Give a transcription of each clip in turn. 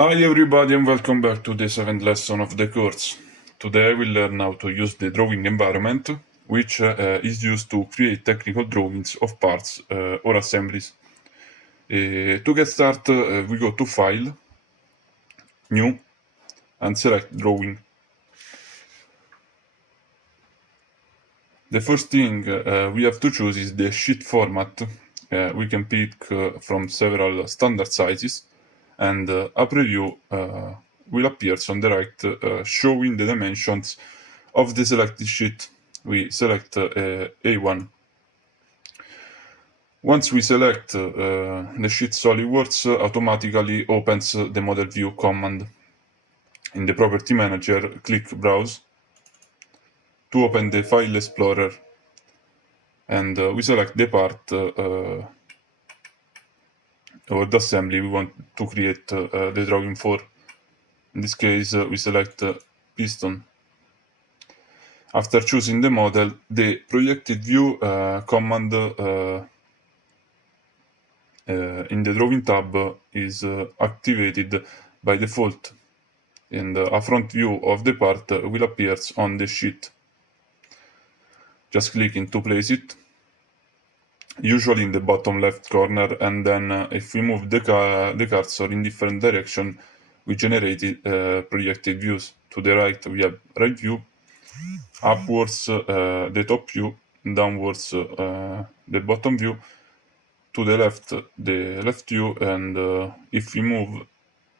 Hi everybody and welcome back to the seventh lesson of the course. Today I will learn how to use the drawing environment, which is used to create technical drawings of parts or assemblies. To get started, we go to File, New, and select Drawing. The first thing we have to choose is the sheet format. We can pick from several standard sizes, and a preview will appear on the right, showing the dimensions of the selected sheet. We select A1. Once we select the sheet, Solidworks automatically opens the model view command. In the property manager, click Browse to open the file explorer, and we select the part or the assembly we want to create the drawing for. In this case, we select piston. After choosing the model, the projected view command in the drawing tab is activated by default, and a front view of the part will appear on the sheet. Just clicking to place it, usually in the bottom left corner, and then if we move the cursor in different direction, we generated projected views. To the right we have right view, upwards the top view, downwards the bottom view, to the left the left view, and if we move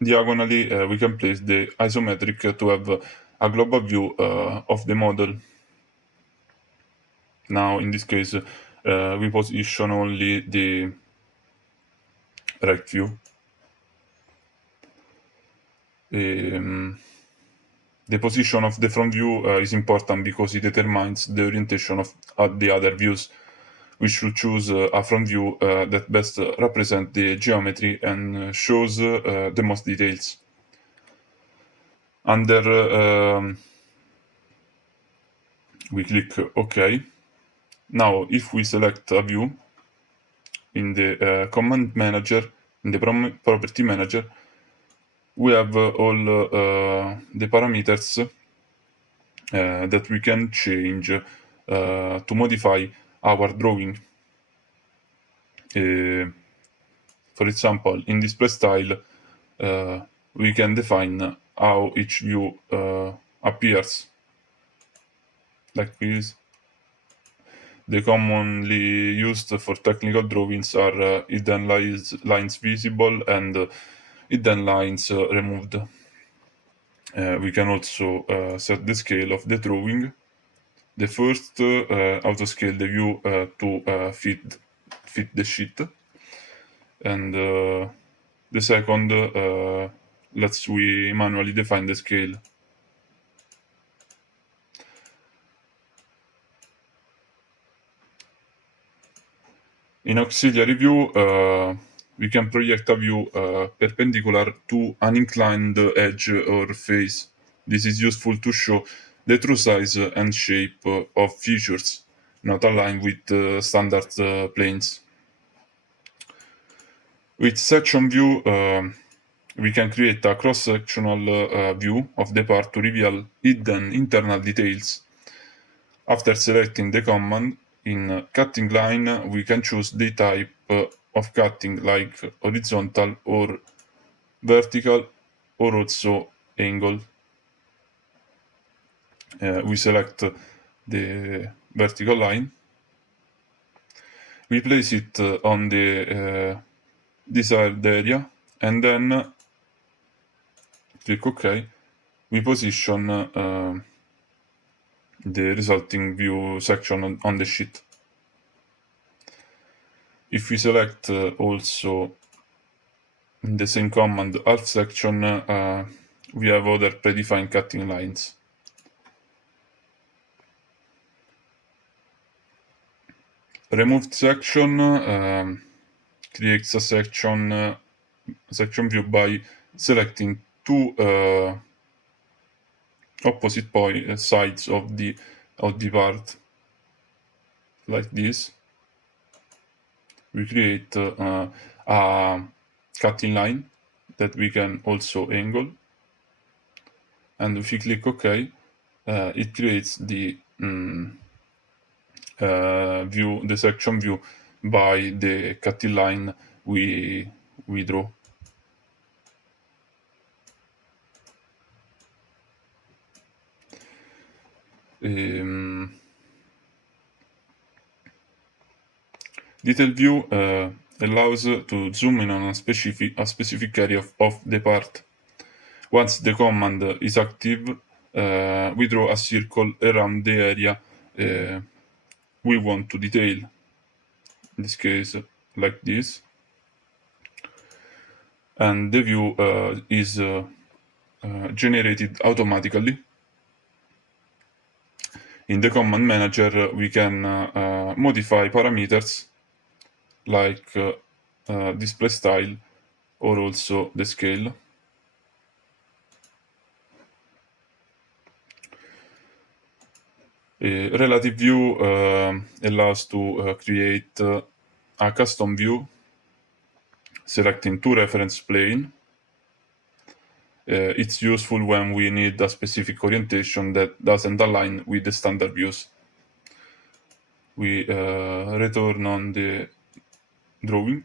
diagonally we can place the isometric to have a global view of the model. Now in this case we position only the right view. The position of the front view is important because it determines the orientation of the other views. We should choose a front view that best represents the geometry and shows the most details. Under we click OK. Now if we select a view in the command manager, in the property manager, we have all the parameters that we can change to modify our drawing. For example, in display style, we can define how each view appears, like this. The commonly used for technical drawings are hidden lines visible and hidden lines removed. We can also set the scale of the drawing. The first auto-scale the view to fit the sheet, and the second lets we manually define the scale. In auxiliary view, we can project a view perpendicular to an inclined edge or face. This is useful to show the true size and shape of features, not aligned with standard planes. With section view, we can create a cross-sectional view of the part to reveal hidden internal details. After selecting the command, in cutting line, we can choose the type of cutting, like horizontal or vertical, or also angle. We select the vertical line. We place it on the desired area, and then click OK. We position the resulting view section on the sheet. If we select also in the same command half section, we have other predefined cutting lines. Removed section creates a section view by selecting two opposite sides of the part, like this. We create a cutting line that we can also angle. And if we click OK, it creates the view, the section view by the cutting line we draw. Detail view allows to zoom in on a specific area of the part. Once the command is active, we draw a circle around the area we want to detail. In this case, like this. And the view is generated automatically. In the command manager, we can modify parameters like display style or also the scale. Relative view allows to create a custom view selecting two reference plane. It's useful when we need a specific orientation that doesn't align with the standard views. We return on the drawing.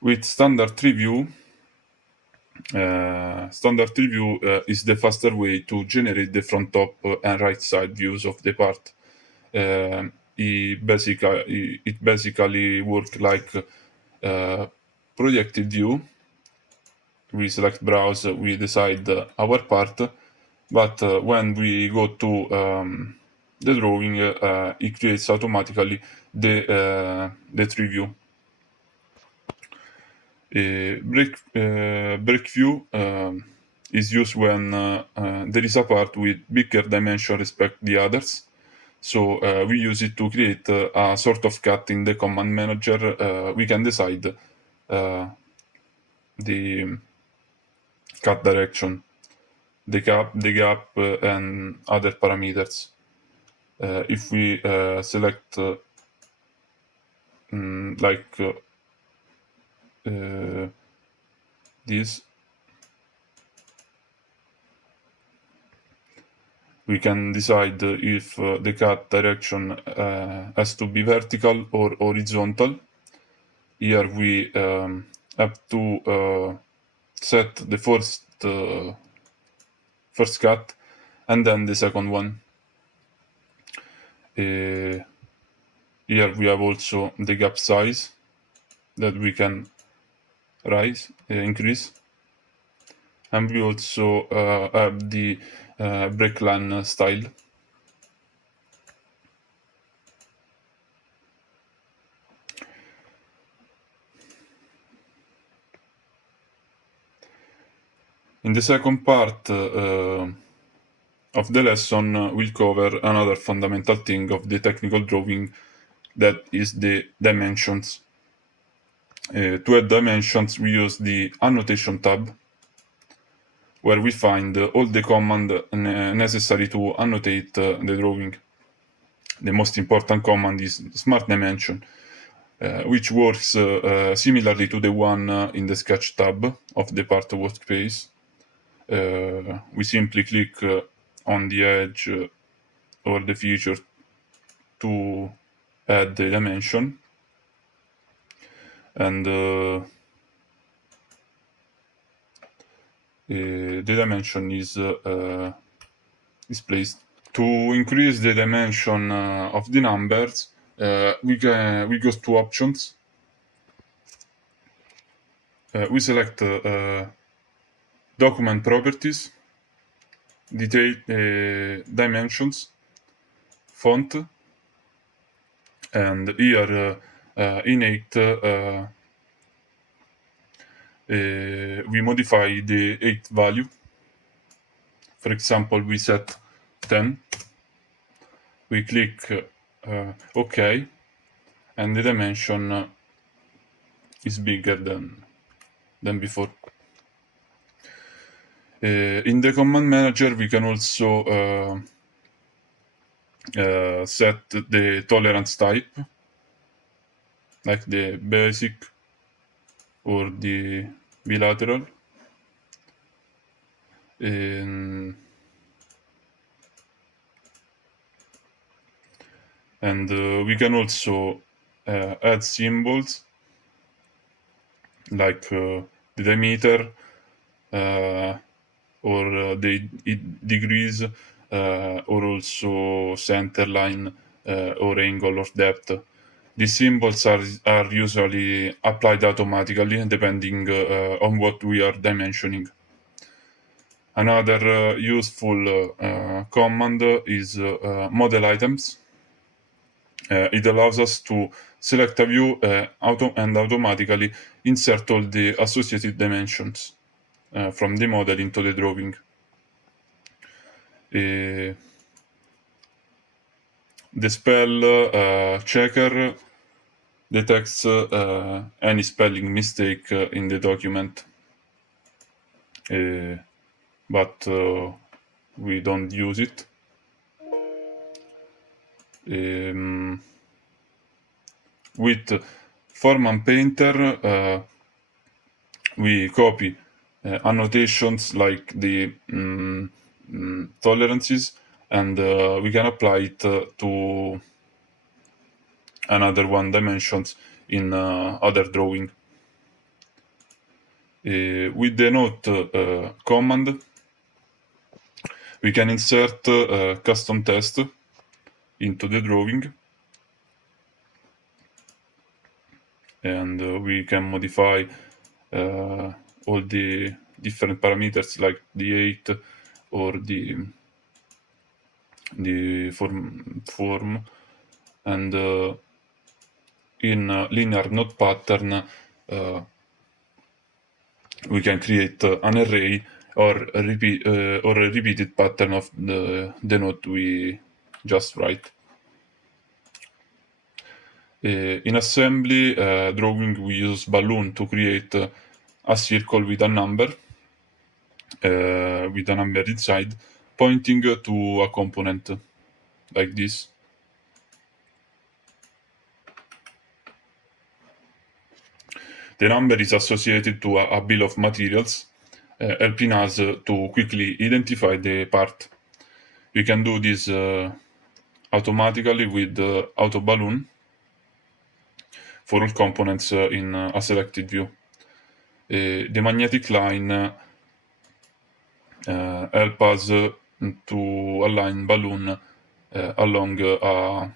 With standard tree view, is the faster way to generate the front, top, and right side views of the part. It basically works like projected view. We select browse, we decide our part, but when we go to the drawing, it creates automatically the tree view. Break view is used when there is a part with bigger dimension respect the others. So we use it to create a sort of cut in the command manager. We can decide the cut direction, the gap, and other parameters. If we select like this, we can decide if the cut direction has to be vertical or horizontal. Here we have to set the first cut and then the second one. Here we have also the gap size that we can increase, and we also have the break line style. In the second part of the lesson, we'll cover another fundamental thing of the technical drawing, that is the dimensions. To add dimensions, we use the Annotation tab, where we find all the commands necessary to annotate the drawing. The most important command is Smart Dimension, which works similarly to the one in the Sketch tab of the part workspace. We simply click on the edge or the feature to add the dimension, and the dimension is placed. To increase the dimension of the numbers, we go to options. We select document properties, detail, dimensions, font, and here in 8 we modify the 8 value. For example, we set 10. We click OK, and the dimension is bigger than before. In the command manager, we can also set the tolerance type, like the basic or the bilateral. And we can also add symbols like the diameter or the degrees or also center line or angle of depth. These symbols are usually applied automatically depending on what we are dimensioning. Another useful command is model items. It allows us to select a view and automatically insert all the associated dimensions from the model into the drawing. The spell checker detects any spelling mistake in the document, but we don't use it. With Forman Painter, we copy annotations like the tolerances, and we can apply it to another one dimensions in other drawing. With the note command, we can insert custom text into the drawing, and we can modify all the different parameters like the height or the form, and in linear note pattern we can create an array or a repeated pattern of the note we just write. In assembly drawing, we use balloon to create a circle with a number inside, pointing to a component like this. The number is associated to a bill of materials, helping us to quickly identify the part. We can do this automatically with auto balloon for all components in a selected view. The magnetic line help us to align balloon along a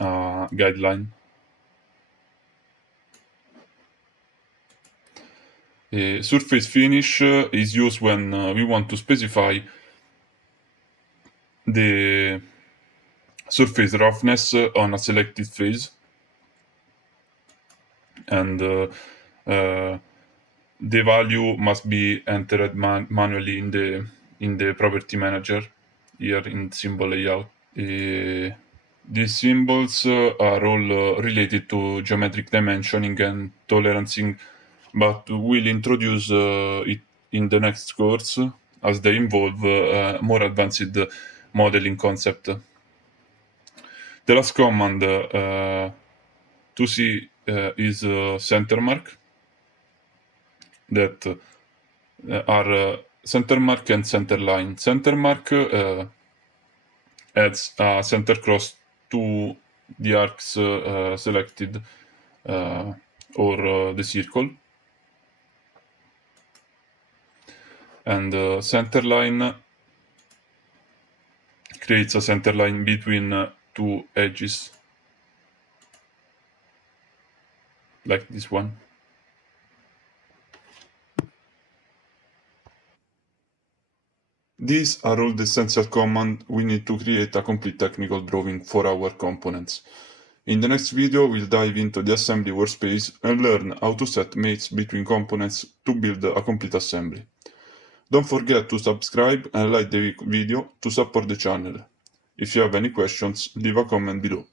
guideline. Surface finish is used when we want to specify the surface roughness on a selected face, and the value must be entered manually in the property manager here in symbol layout. These symbols are all related to geometric dimensioning and tolerancing, but we'll introduce it in the next course as they involve more advanced modeling concept. The last command to see is center mark, that are center mark and center line. Center mark adds a center cross to the arcs selected or the circle, and center line creates a center line between two edges like this one. These are all the essential commands we need to create a complete technical drawing for our components. In the next video, we'll dive into the assembly workspace and learn how to set mates between components to build a complete assembly. Don't forget to subscribe and like the video to support the channel. If you have any questions, leave a comment below.